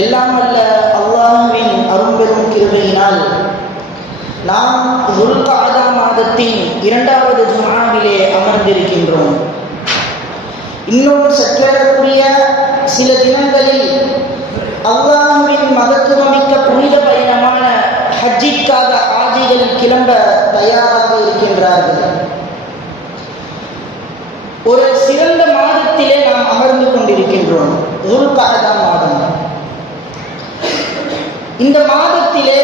எல்லாம் அல்ல அல்லாஹுவின் அரும்பெரும் கிருபையினால் நாம் துல்காதா மாதத்தின் இரண்டாவது ஜுமாவிலே அமர்ந்திருக்கின்றோம். இன்னும் சற்றக்கூடிய சில தினங்களில் அல்லாஹுவின் மகத்துவமிக்க புனித பயணமான ஹஜ்ஜிக்காக ஆஜிகள் கிளம்ப தயாராக இருக்கின்றார்கள். ஒரு சிறந்த மாதத்திலே நாம் அமர்ந்து கொண்டிருக்கின்றோம். துல்காதா மாதம். இந்த மாதத்திலே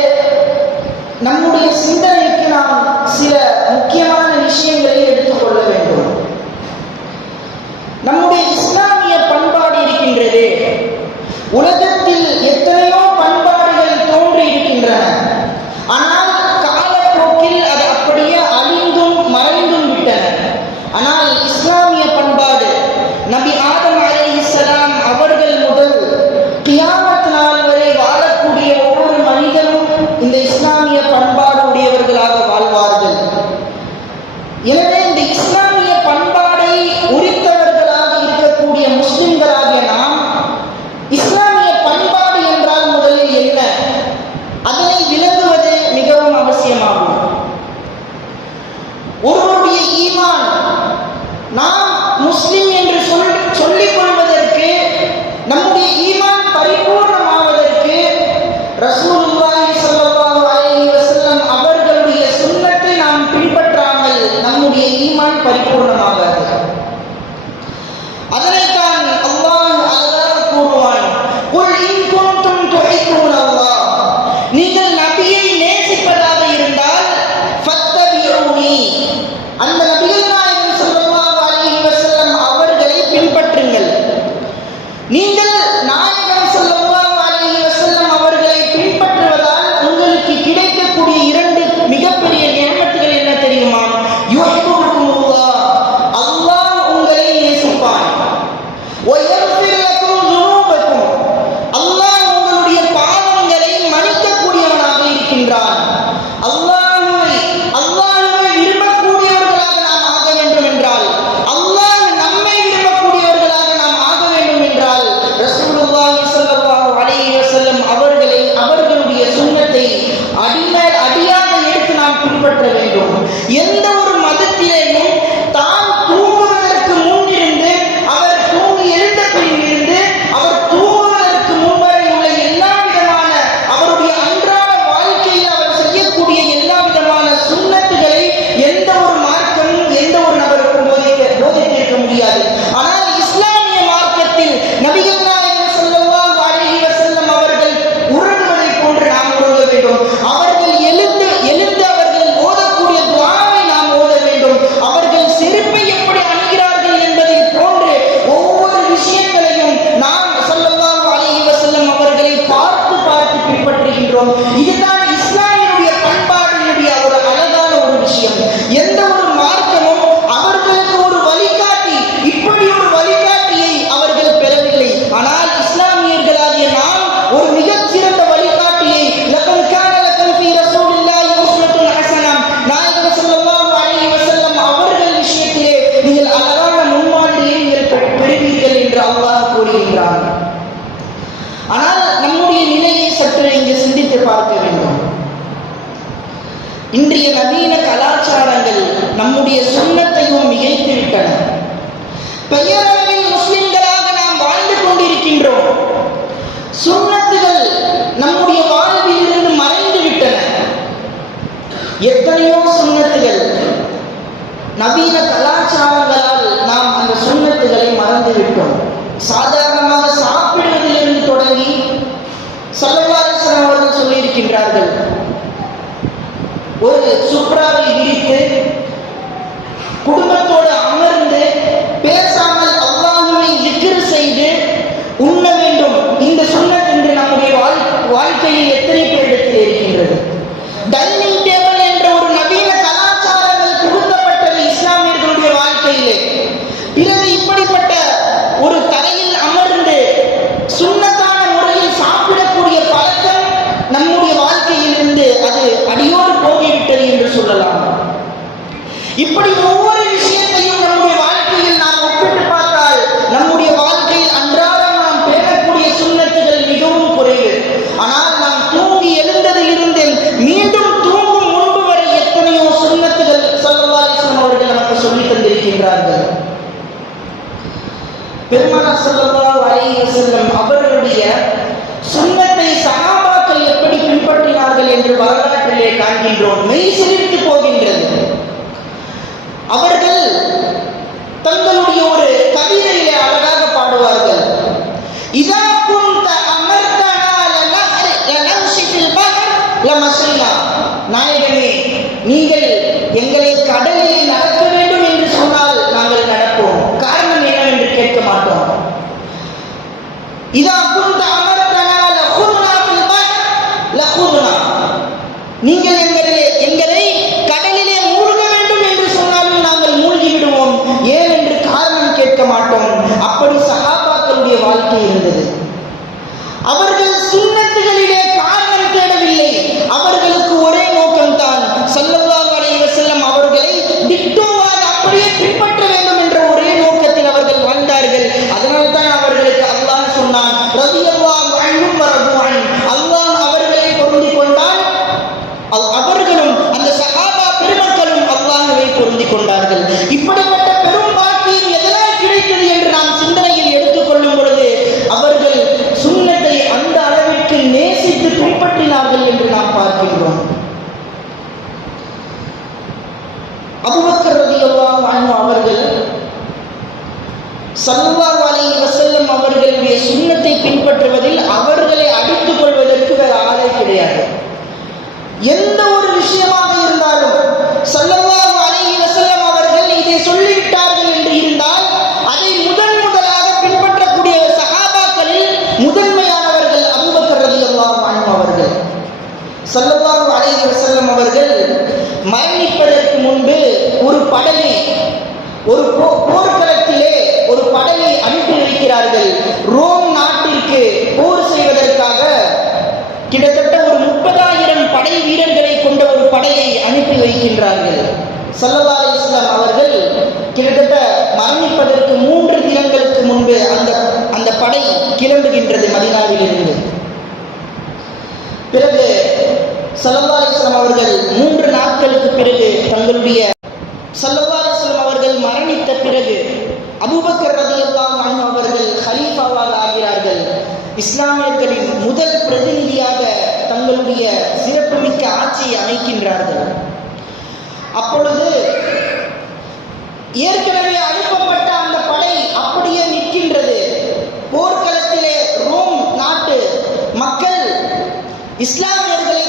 நம்முடைய சிந்தனைக்கு நாம் சில முக்கியமான விஷயங்களை எடுத்து நீங்க சாதாரணமாக சாப்பிடுவதிலிருந்து தொடங்கி சலவாரசன் அவர்கள் சொல்லியிருக்கின்றார்கள். ஒரு சுப்ராவை விரித்து குடும்பத்தோடு அமர்ந்து பேசாமல் அவ்வாறுமே இக்கிரு செய்து உண்ண வேண்டும். இந்த சொன்னது என்று நம்முடைய வாழ்க்கையில் எத்தனை பேரிடத்தில் இருக்கின்றது? டைனிங் டேபிள் பெருமனா செல்லல்லா அலைய செல்லும் அவர்களுடைய சுங்கத்தை சகாபாக்கள் எப்படி பின்பற்றினார்கள் என்று வரலாற்றிலே காண்கின்றோம். மெய் சிரித்து போகின்றது. அவர்கள் தங்களுடைய ஒரு கவிதையிலே அழகாக பாடுவார்கள். இதா குந்த அமர்த்தனா லனசிதில் பஹர் லமசினா நாயகனே நீங்கள் இதா குந்த அமர்த்தனா லகுதுனா ஃபில் பஹர் லகுதுனா நீங்கள் எங்களை எங்களை கடலிலே மூழ்க வேண்டும் என்று சொன்னாலும் நாங்கள் மூழ்கி விடுவோம் ஏன் என்று காரணம் கேட்க மாட்டோம் அப்படி சகாபாக்களுடைய வாழ்க்கை இருந்தது அவர்கள் சுண்ணத்துகளிலே காரணம் தேடவில்லை அவர்களுக்கு ஒரே நோக்கம்தான் ஸல்லல்லாஹு அலைஹி வஸல்லம் அவர்களை திட்டோவாக அப்படியே பின்பற்ற வேண்டும் என்ற ஒரே நோக்கத்தில் அவர்கள் வாழ்ந்தார்கள் அதனால் தான் அவர்களுக்கு அல்லாஹ் சொன்னான் ரலியல்லாஹு அன்ஹும் வரது அன் அல்லாஹ் அவர்களை பொருந்திக் கொண்டான் அவ்- அவர்களும் அந்த சஹாபா பெருமக்களும் அல்லாஹ்வை பொருந்திக் கொண்டார்கள் இப்படிப்பட்ட பெரும் பாக்கியம் எதனால் கிடைத்தது என்று நாம் சிந்தனையில் எடுத்துக்கொள்ளும் பொழுது அவர்கள் சுண்ணத்தை அந்த அளவிற்கு நேசித்து பின்பற்றினார்கள் என்று நாம் பார்க்கின்றோம் அபூபக்கர் ரலியல்லாஹு அன்ஹு அவர்கள் ஸல்லல்லாஹு அலைஹி வஸல்லம் அவர்களுடைய சுண்ணத்தை பின்பற்றுவதில் அவர்களை அடித்துக் கொள்வதற்கு வேறு ஆளே கிடையாது எந்த ஒரு விஷயமாக இருந்தாலும் ஸல்லல்லாஹு அலைஹி வஸல்லம் அவர்கள் இதை சொல்லிவிட்டார்கள் என்று இருந்தால் அதை முதன் முதலாக பின்பற்றக்கூடிய சஹாபாக்களில் முதன்மையானவர்கள் அபூபக்கர் ரலியல்லாஹு அன்ஹு அவர்கள் ஸல்லல்லாஹு அலைஹி வஸல்லம் அவர்கள் மரணிப்பதற்கு முன்பு ஒரு படையை ஒரு போர்க்களத்திலே ஒரு படையை அனுப்பி வைக்கிறார்கள் ரோம் நாட்டிற்கு போர் செய்வதற்காக கிட்டத்தட்ட ஒரு முப்பதாயிரம் படை வீரர்களை கொண்ட ஒரு படையை அனுப்பி வைக்கின்றார்கள். ஸல்லல்லாஹு இஸ்லாம் அவர்கள் கிட்டத்தட்ட மரணிப்பதற்கு மூன்று தினங்களுக்கு முன்பு அந்த அந்த படை கிளம்புகின்றது மதினாவிலிருந்து. பிறகு ஸல்லல்லாஹு இஸ்லாம் அவர்கள் மூன்று நாட்களுக்கு பிறகு தங்களுடைய ஸல்லல்லாஹு தங்களுடைய சிறப்புமிக்க ஆட்சியை அமைக்கின்றார்கள். அப்பொழுது ஏற்கனவே அனுப்பப்பட்ட அந்த படை அப்படியே நிற்கின்றது. போர்க்களத்திலே ரோம் நாட்டு மக்கள் இஸ்லாம்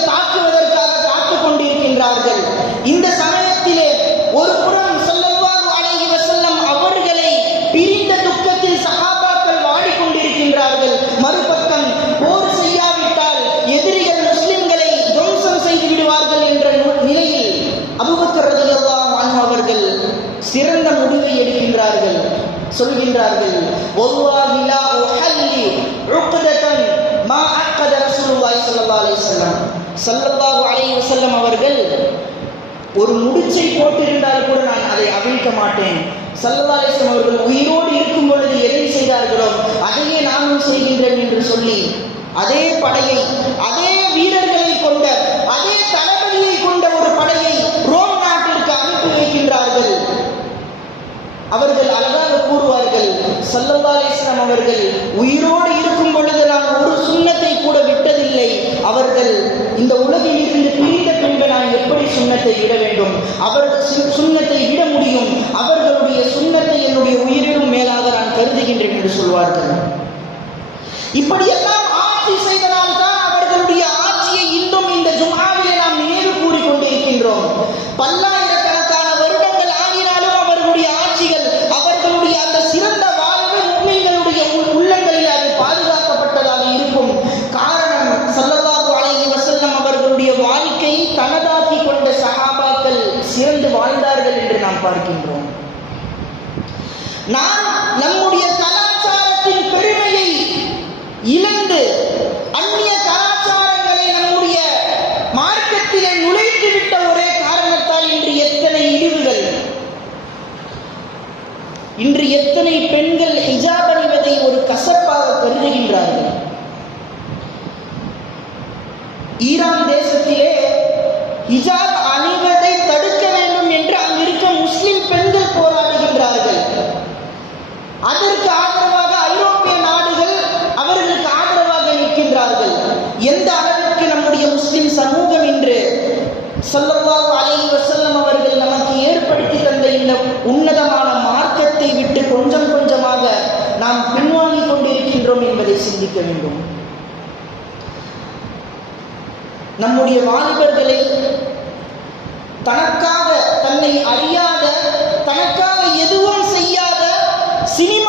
தாக்குவதற்காக காத்துக் கொண்டிருக்கின்றார்கள் இந்த சமயத்திலே ஒரு புறம் ஸல்லல்லாஹு அலைஹி வஸல்லம் அவர்களை பிரிந்த துக்கத்தில் சஹாபாக்கள் வாடிக்கொண்டிருக்கின்றார்கள் மறுபக்கம் போர் செய்யாவிட்டால் எதிரிகள் முஸ்லிம்களை துவம்சம் செய்து விடுவார்கள் என்ற நு- நிலையில் அபூபக்கர் ரலியல்லாஹு அன்ஹு அவர்கள் சிறந்த முடிவை எடுக்கின்றார்கள் சொல்கின்றார்கள். வல்லாஹி உஹல்லி உக்ததன் மா அக்கத ரசூலுல்லாஹி ஸல்லல்லாஹு அலைஹி வஸல்லம். ஸல்லல்லாஹு அலைஹி வஸல்லம் அவர்கள் ஒரு முடிச்சை போட்டிருந்தால் கூட நான் அதை அவிழ்க்க மாட்டேன். ஸல்லல்லாஹு அவர்கள் உயிரோடு இருக்கும் பொழுது எதை செய்தார்களோ அதையே நானும் செய்கின்றேன் என்று சொல்லி அதே படையை அதே வீரர்களை கொண்ட அதே தலை கொண்ட ஒரு படையை ரோம் நாட்டிற்கு அனுப்பி வைக்கின்றார்கள் அவர்கள் அழகாக கூறுவார்கள் ஸல்லல்லாஹு அவர்கள் உயிரோடு இருக்கும் பொழுது நான் ஒரு சுண்ணத்தை கூட விட்டதில்லை. அவர்கள் இந்த உலகில் இருந்து பிரிந்த பின்பு நான் எப்படி சுண்ணத்தை இட வேண்டும்? அவர்கள் சுண்ணத்தை இட முடியும். அவர்களுடைய சுண்ணத்தை என்னுடைய உயிரினும் மேலாக நான் கருதுகின்றேன் என்று சொல்வார்கள். இப்படியெல்லாம் ஆட்சி செய்ததால் தான் அவர்களுடைய ஆட்சியை இன்னும் இந்த ஜும்ஆவிலே நாம் நினைவு கூறிக் கொண்டிருக்கின்றோம் பல்லாயிரக்கணக்கான வருடங்கள் ஆகினாலும் அவர்களுடைய ஆட்சிகள் அவர்களுடைய அந்த சிறந்த வாழ்வு முஸ்லிம்களுடைய உள்- உள்ளங்களில் அது பாதுகாக்கப்பட்டதாக இருக்கும் காரணம் ஸல்லல்லாஹு அலைஹி வஸல்லம் அவர்களுடைய வாழ்க்கையை தனதாக்கி கொண்ட சஹாபாக்கள் சிறந்து வாழ்ந்தார்கள் என்று நாம் பார்க்கின்றோம் நாம் நம்முடைய கலாச்சாரத்தின் பெருமையை இழந்து அந்நிய கலாச்சாரங்களை நம்முடைய மார்க்கத்திலே நுழைத்து விட்ட ஒரே காரணத்தால் இன்று எத்தனை இழிவுகள் இன்று எத்தனை பெண்கள் ஹிஜாப் அணிவதை ஒரு கசப்பாக கருதுகின்றார்கள் ஈரான் தேசத்திலே ஹிஜாப் அணிவதை தடுக்க வேண்டும் என்று அங்கிருக்க முஸ்லிம் பெண்கள் போராடுகின்றார்கள் அதற்கு ஆதரவாக ஐரோப்பிய நாடுகள் அவர்களுக்கு ஆதரவாக நிற்கின்றார்கள் எந்த அளவிற்கு நம்முடைய முஸ்லிம் சமூகம் இன்று ஸல்லல்லாஹு அலைஹி வஸல்லம் அவர்கள் நமக்கு ஏற்படுத்தி தந்த இந்த உன்னதமான மார்க்கத்தை விட்டு கொஞ்சம் கொஞ்சமாக நாம் பின்வாங்கிக் கொண்டிருக்கின்றோம் என்பதை சிந்திக்க வேண்டும். நம்முடைய வாலிபர்களை தனக்காக தன்னை அறியாத தனக்காக எதுவும் செய்யாத சினிமா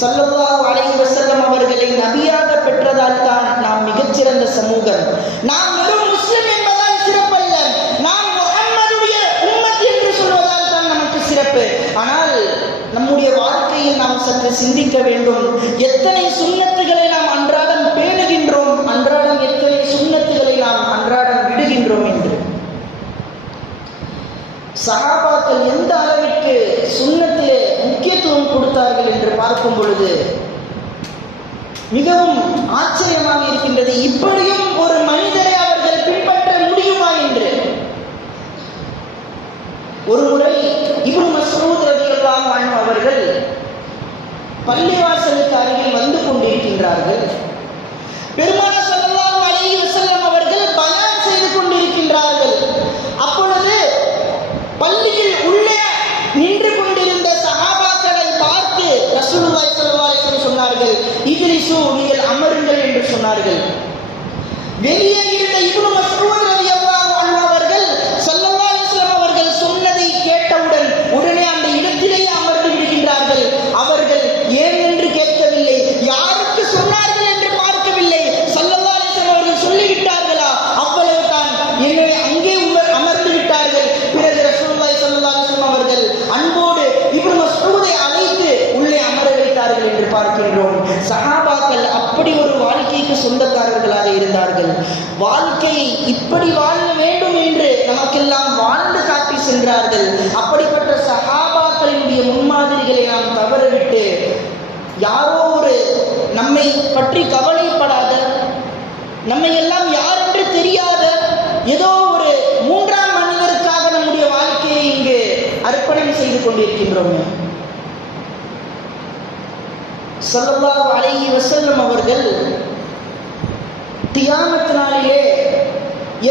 ஸல்லல்லாஹு அலைஹி வஸல்லம் அவர்களை நபியாக பெற்றதால் தான் நாம் மிகச்சிறந்த சமூகம். நாம் வெறும் முஸ்லிம் என்பதால் சிறப்பல்ல. நாம் முஹம்மதுடைய உம்மத் என்று சொல்வதால் தான் நமக்கு சிறப்பு. ஆனால் நம்முடைய வாழ்க்கையில் நாம் சற்று சிந்திக்க வேண்டும். எத்தனை சுண்ணத் நாம் அன்றாடம் பேணுகின்றோம் அன்றாடம் எத்தனை சுண்ணத்துகளை நாம் அன்றாடம் விடுகின்றோம் என்று சஹாபாக்கள் எந்த அளவிற்கு சுண்ணத்திலே முக்கியத்துவம் கொடுத்தார்கள் என்று பார்க்கும் பொழுது மிகவும் ஆச்சரியமாக இருக்கின்றது. இப்படியும் ஒரு மனிதரை அவர்கள் பின்பற்ற முடியுமா என்று? ஒரு முறை இப்னு மஸ்ஊத் அவர்கள் பள்ளிவாசலுக்கு அருகில் வந்து கொண்டிருக்கின்றார்கள். பெருமாள் ஸல்லல்லாஹு அலைஹி வஸல்லம் அவர்கள் பயான் செய்து கொண்டிருக்கின்றார்கள் அப்பொழுது பள்ளியில் உள்ளே நின்று கொண்டிருந்த சஹாபாக்களை பார்த்து ரசூலுல்லாஹி ஸல்லல்லாஹு அலைஹி வஸல்லம் சொன்னார்கள் இஜ்லிசு நீங்கள் அமருங்கள் என்று சொன்னார்கள் வெளியே இருந்த இவ்வளவு மஸ்ஊத் ரலியல்லாஹு அன்ஹு அவர்கள் ஸல்லல்லாஹு அலைஹி வஸல்லம் அவர்கள் சொன்னதை கேட்டவுடன் உடனே அந்த இடத்திலேயே அமர்ந்து விடுகின்றார்கள் அவர்கள் ஏன் என்று கேட்கவில்லை யாருக்கு சொன்னார்கள் என்று பார்க்கவில்லை ஸல்லல்லாஹு அலைஹி வஸல்லம் அவர்கள் சொல்லிவிட்டார்களா அவ்வளவுதான் எனவே அங்கே உமர் அமர்ந்து விட்டார்கள் பிறகு ரசூலுல்லாஹி ஸல்லல்லாஹு அலைஹி வஸல்லம் அவர்கள் அன்போடு இப்னு மஸ்ஊதை அழைத்து உள்ளே அமர வைத்தார்கள் என்று பார்க்கின்றோம் சஹாபாக்கள் அப்படி ஒரு வாழ்க்கைக்கு சொந்தக்காரர்களாக இருந்தார்கள் வாழ்க்கையை இப்படி வாழ வேண்டும் என்று நமக்கெல்லாம் வாழ்ந்து காட்டி சென்றார்கள் அப்படிப்பட்ட சஹாபாக்களினுடைய முன்மாதிரிகளை நாம் தவறவிட்டு யாரோ ஒரு நம்மை பற்றி கவலைப்படாத நம்மை எல்லாம் யார் என்று தெரியாத ஏதோ ஒரு மூன்றாம் மனிதருக்காக நம்முடைய வாழ்க்கையை இங்கு அர்ப்பணம் செய்து கொண்டிருக்கின்றோமே ஸல்லல்லாஹு அலைஹி வசல்லம் அவர்கள் தியாமத்து நாளிலே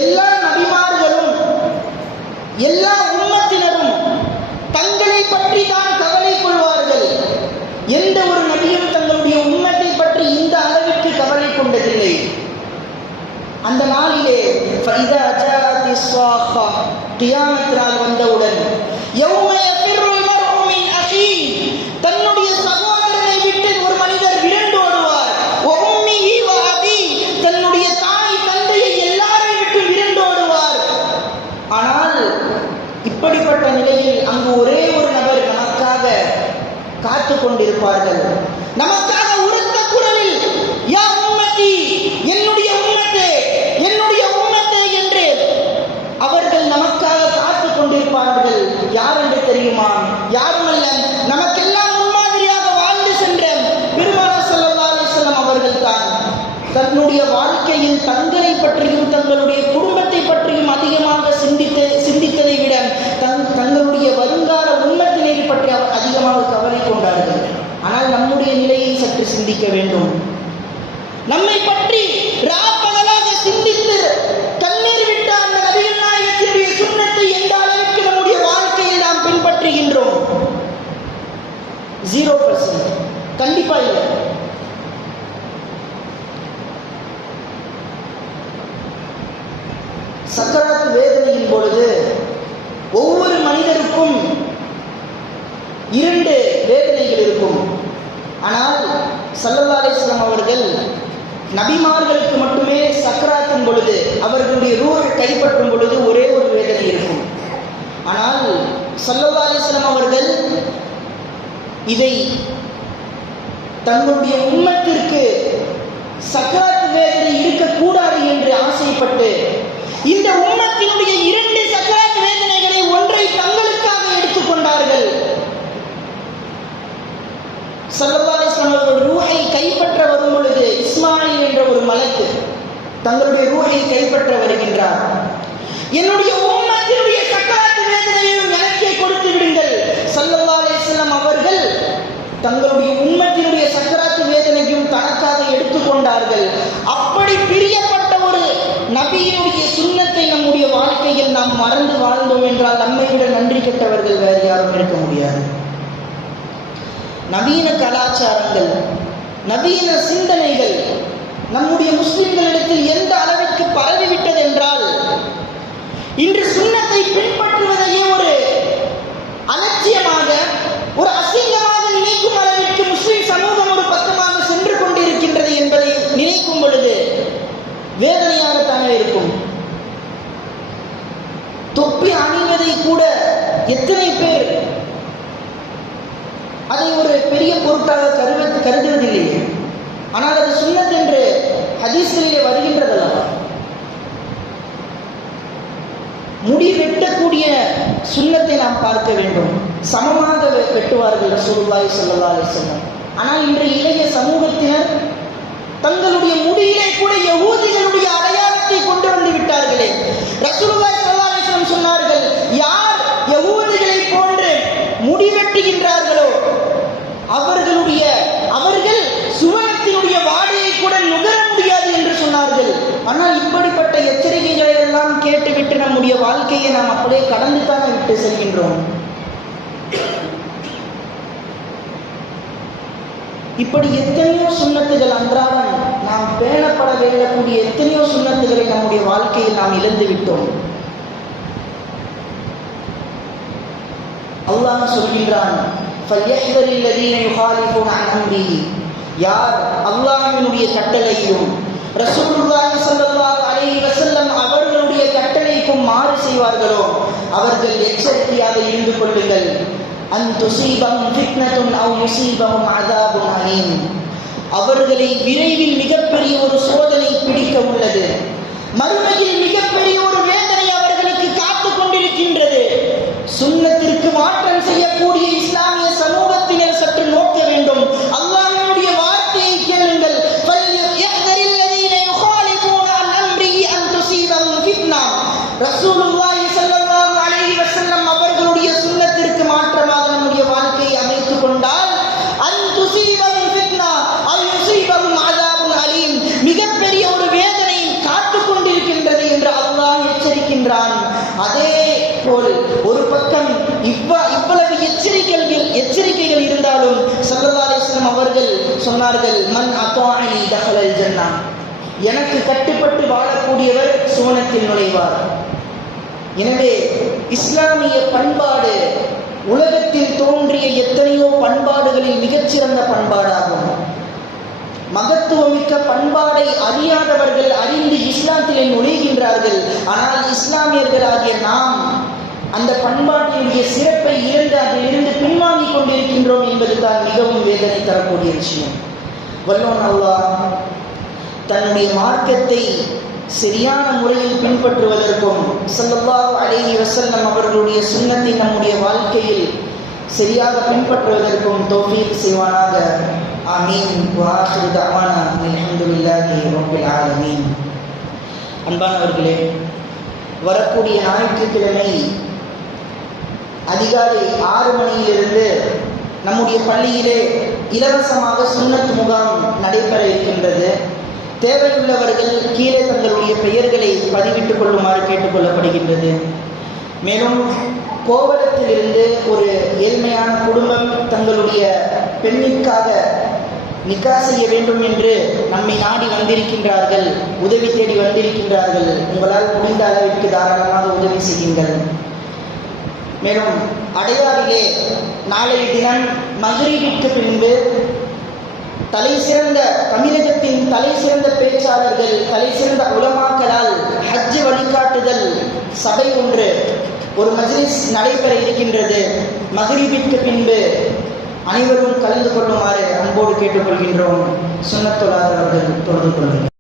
எல்லா நபிமார்களும் எல்லா உம்மத்தினரும் தங்களை பற்றி தான் கவலை கொள்வார்கள். எந்த ஒரு நபியும் தங்களுடைய உண்மத்தை பற்றி இந்த அளவிற்கு கவலை கொண்டதில்லை. அந்த நாளிலே ஃபைதா நாள் வந்தவுடன் யௌம யஃபிருல் மர்உ மின் தன்னுடைய சகோதரனை விட்டு ஒரு மனிதர் விரண்டு ஓடுவார். வ தன்னுடைய தாய் தந்தையை எல்லாரையும் விட்டு விரண்டு ஓடுவார். ஆனால் இப்படிப்பட்ட நிலையில் அங்கு ஒரே ஒரு நபர் நமக்காக காத்து கொண்டிருப்பார்கள் நமக்காக உரத்த குரலில் யா உம்மதி என்னுடைய உம்மத்தே என்னுடைய உம்மத்தே என்று அவர்கள் நமக்காக காத்து கொண்டிருப்பார்கள் யார் என்று தெரியுமா யாருமல்ல நமக்கெல்லாம் முன்மாதிரியாக வாழ்ந்து சென்ற பெருமானார் ஸல்லல்லாஹு அலைஹி வஸல்லம் அவர்கள் தான் தன்னுடைய வாழ்க்கையில் தங்களை பற்றியும் தங்களுடைய குடும்பத்தை பற்றியும் அதிகமாக சிந்தித்து சிந்தித்ததை விட தன் தங்களுடைய வருங்கால உண்மத்தினை பற்றி அவர் அதிகமாக கவலை கொண்டார்கள் ஆனால் நம்முடைய நிலையை சற்று சிந்திக்க வேண்டும். நம்மை பற்றி ராப்பகலாக சிந்தித்து கண்ணீர் விட்ட அந்த நபிகள் நாயகத்தினுடைய சுண்ணத்தை எந்த அளவுக்கு நம்முடைய வாழ்க்கையில் நாம் பின்பற்றுகின்றோம்? ஜீரோ பர்சன்ட் கண்டிப்பா இல்லை. சக்கராத்து வேதனையின் பொழுது ஒவ்வொரு மனிதருக்கும் இரண்டு வேதனைகள் இருக்கும் ஆனால் சல்லல்லா அலிஸ்லாம் அவர்கள் நபிமார்களுக்கு மட்டுமே சக்கராத்தின் பொழுது அவர்களுடைய ரூஹ் கைப்பற்றும் பொழுது ஒரே ஒரு வேதனை இருக்கும். ஆனால் சல்லல்லா அலிஸ்லாம் அவர்கள் இதை தங்களுடைய உம்மத்திற்கு சக்கராத் வேதனை இருக்கக்கூடாது என்று ஆசைப்பட்டு இந்த உண்மத்தினுடைய இரண்டு சக்கராத் வேதனைகளை ஒன்றை தங்களுக்காக எடுத்துக்கொண்டார்கள் சல்லல்லாஹிஸ்லாம் அவர்கள் ரூஹை கைப்பற்ற வரும் பொழுது இஸ்மாயில் என்ற ஒரு மலக்கு தங்களுடைய ரூஹை கைப்பற்ற வருகின்றார். என்னுடைய உம்மத்தினுடைய சக்கராத்து வேதனையையும் விலக்கை கொடுத்து விடுங்கள். சல்லல்லா அலிஸ்லாம் அவர்கள் தங்களுடைய உம்மத்தினுடைய சக்கராத்து வேதனையும் தனக்காக எடுத்துக்கொண்டார்கள் அப்படி பிரியப்பட்ட ஒரு நபியினுடைய சுண்ணத்தை நம்முடைய வாழ்க்கையில் நாம் மறந்து வாழ்ந்தோம் என்றால் நம்மை விட நன்றி கெட்டவர்கள் வேறு யாரும் இருக்க முடியாது. நவீன கலாச்சாரங்கள் நவீன சிந்தனைகள் நம்முடைய முஸ்லிம்களிடத்தில் எந்த அளவிற்கு பரவிவிட்டது என்றால் இன்று சுண்ணத்தை பின்பற்றுவதையே ஒரு அலட்சியமாக ஒரு அசிங்கமாக நினைக்கும் அளவிற்கு முஸ்லிம் சமூகம் ஒரு பக்கமாக சென்று கொண்டிருக்கின்றது என்பதை நினைக்கும் பொழுது வேதனையாகத்தானே இருக்கும். தொப்பி அணிவதை கூட எத்தனை பேர் அதை ஒரு பெரிய பொருட்டாக கருவது கருதுவதில்லையே ஆனால் அது சுண்ணத் என்று ஹதீஸ்களிலே வருகின்றதல்லவா முடி வெட்டக்கூடிய சுண்ணத்தை நாம் பார்க்க வேண்டும். சமமாக வெட்டுவார்கள் ரசூலுல்லாஹி ஸல்லல்லாஹு அலைஹி ஆனால் இன்று இளைய சமூகத்தினர் தங்களுடைய முடியிலே கூட யகூதிகளுடைய அடையாளத்தை கொண்டு வந்து விட்டார்களே ரசூலுல்லாஹி ஸல்லல்லாஹு அலைஹி வஸல்லம் சொன்னார்கள் யார் யகூதிகளை போன்று முடி வெட்டுகின்றார்களோ அவர்களுடைய அவர்கள் சுவனத்தினுடைய வாடையை கூட நுகர முடியாது என்று சொன்னார்கள் ஆனால் இப்படிப்பட்ட எச்சரிக்கைகளை எல்லாம் கேட்டுவிட்டு நம்முடைய வாழ்க்கையை நாம் அப்படியே கடந்து தான் விட்டு செல்கின்றோம். இப்படி எத்தனையோ சுண்ணத்துகள் அன்றாடம் நாம் பேணப்பட வேண்டக்கூடிய எத்தனையோ சுண்ணத்துகளை நம்முடைய வாழ்க்கையில் நாம் இழந்து விட்டோம். அல்லாஹ் சொல்கின்றான் யார் அல்லாஹினுடைய கட்டளையும் ரசூலுல்லாஹி ஸல்லல்லாஹு அலைஹி வஸல்லம் அவர்களுடைய கட்டளைக்கும் மாறு செய்வார்களோ அவர்கள் எச்சரிக்கையாக இருந்து கொள்ளுங்கள். அன் துசீபஹும் ஃபித்னத்துன் அவ் யுசீபஹும் அஸாபுன் அலீம். அவர்களை விரைவில் மிகப்பெரிய ஒரு சோதனை பிடிக்க உள்ளது. மறுமையில் மிகப்பெரிய ஒரு வேதனை அவர்களுக்கு காத்துக் கொண்டிருக்கின்றது. சுண்ணத்திற்கு மாற்றம் செய்யக்கூடிய இஸ்லாம் எச்சரிக்கின்றான் அதே போல் ஒரு பக்கம் இவ்வ இவ்வளவு எச்சரிக்கைகள் எச்சரிக்கைகள் இருந்தாலும் ஸல்லல்லாஹு அவர்கள் சொன்னார்கள் மன் அத்தானி தகவல் ஜன்னா. எனக்கு கட்டுப்பட்டு வாழக்கூடியவர் சுவனத்தில் நுழைவார். எனவே இஸ்லாமிய பண்பாடு உலகத்தில் தோன்றிய எத்தனையோ பண்பாடுகளில் மிகச்சிறந்த பண்பாடாகும். மகத்துவமிக்க பண்பாடை அறியாதவர்கள் அறிந்து இஸ்லாத்திலே நுழைகின்றார்கள். ஆனால் இஸ்லாமியர்களாகிய நாம் அந்த பண்பாட்டினுடைய சிறப்பை இழந்து அதிலிருந்து பின்வாங்கிக் கொண்டிருக்கின்றோம் என்பதுதான் மிகவும் வேதனை தரக்கூடிய விஷயம். வல்லோன் அல்லாஹ் தன்னுடைய மார்க்கத்தை சரியான முறையில் பின்பற்றுவதற்கும் ஸல்லல்லாஹு அலேஹி வசல்லம் அவர்களுடைய சுன்னத்தை நம்முடைய வாழ்க்கையில் சரியாக பின்பற்றுவதற்கும் தோஃபீக் செய்வானாக. ஆமீன். வாஹிரு தஅவானா அல்ஹம்துலில்லாஹி ரப்பில் ஆலமீன். அன்பானவர்களே வரக்கூடிய ஞாயிற்றுக்கிழமை அதிகாலை ஆறு மணியிலிருந்து நம்முடைய பள்ளியிலே இலவசமாக சுண்ணத்து முகாம் நடைபெற இருக்கின்றது. தேவையுள்ளவர்கள் கீழே தங்களுடைய பெயர்களை பதிவிட்டுக் கொள்ளுமாறு கேட்டுக்கொள்ளப்படுகின்றது மேலும் கோவளத்திலிருந்து ஒரு ஏழ்மையான குடும்பம் தங்களுடைய பெண்ணிற்காக நிக்கா செய்ய வேண்டும் என்று நம்மை நாடி வந்திருக்கின்றார்கள் உதவி தேடி வந்திருக்கின்றார்கள். உங்களால் முடிந்த அளவிற்கு தாராளமாக உதவி செய்யுங்கள். மேலும் அடையாறிலே நாளைய தினம் மகிழ்விற்கு பின்பு தலை சிறந்த தமிழகத்தின் தலை சிறந்த பேச்சாளர்கள் தலை சிறந்த உலமாக்களால் ஹஜ் வழிகாட்டுதல் சபை ஒன்று ஒரு மஜ்லிஸ் நடைபெற இருக்கின்றது. மகிழ்விற்கு பின்பு அனைவரும் கலந்து கொள்ளுமாறு அன்போடு கேட்டுக்கொள்கின்றோம். சுண்ணத்தொழாதவர்கள் தொடர்பு கொள்கின்றனர்